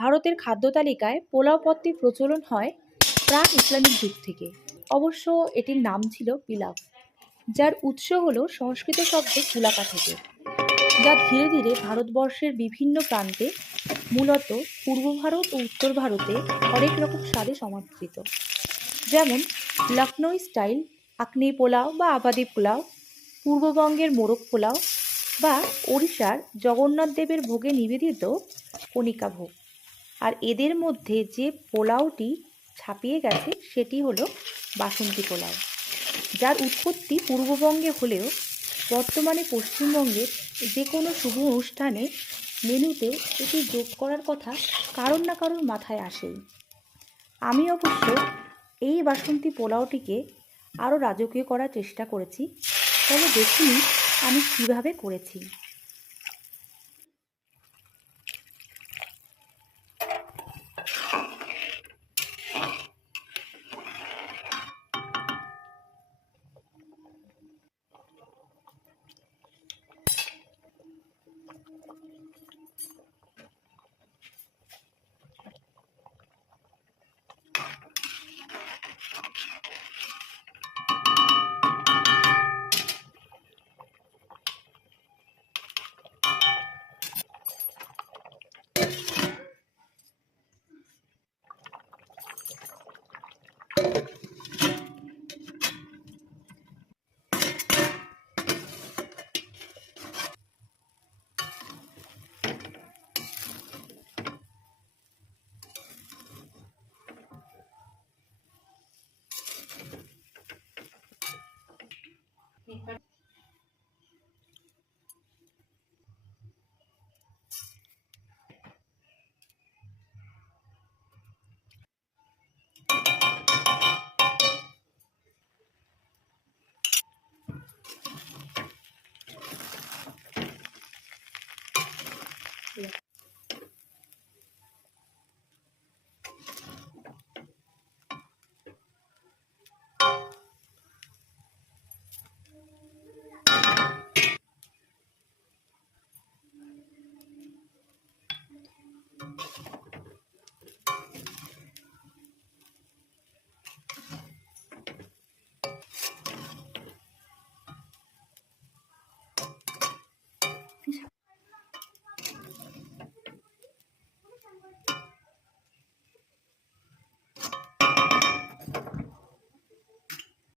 ভারতের খাদ্য তালিকায় পোলাও পদটির প্রচলন হয় প্রাক ইসলামিক যুগ থেকে। অবশ্য এটির নাম ছিল পিলাফ, যার উৎস হলো সংস্কৃত শব্দ পুলাকা থেকে, যা ধীরে ধীরে ভারতবর্ষের বিভিন্ন প্রান্তে, মূলত পূর্ব ভারত ও উত্তর ভারতে হরেক রকম স্বাদে সমাদৃত। যেমন লখনৌ স্টাইল আখনি পোলাও বা আবাদি পোলাও, পূর্ববঙ্গের মোরগ পোলাও বা ওড়িশার জগন্নাথ দেবের ভোগে নিবেদিত কণিকা ভোগ। আর এদের মধ্যে যে পোলাওটি ছাপিয়ে গেছে সেটি হলো বাসন্তী পোলাও, যার উৎপত্তি পূর্ববঙ্গে হলেও বর্তমানে পশ্চিমবঙ্গের যে কোনো শুভ অনুষ্ঠানে মেনুতে এটি যোগ করার কথা কারোর না কারোর মাথায় আসেই। আমি অবশ্য এই বাসন্তী পোলাওটিকে আরও রাজকীয় করার চেষ্টা করেছি, তবে দেখিনি আমি কীভাবে করেছি।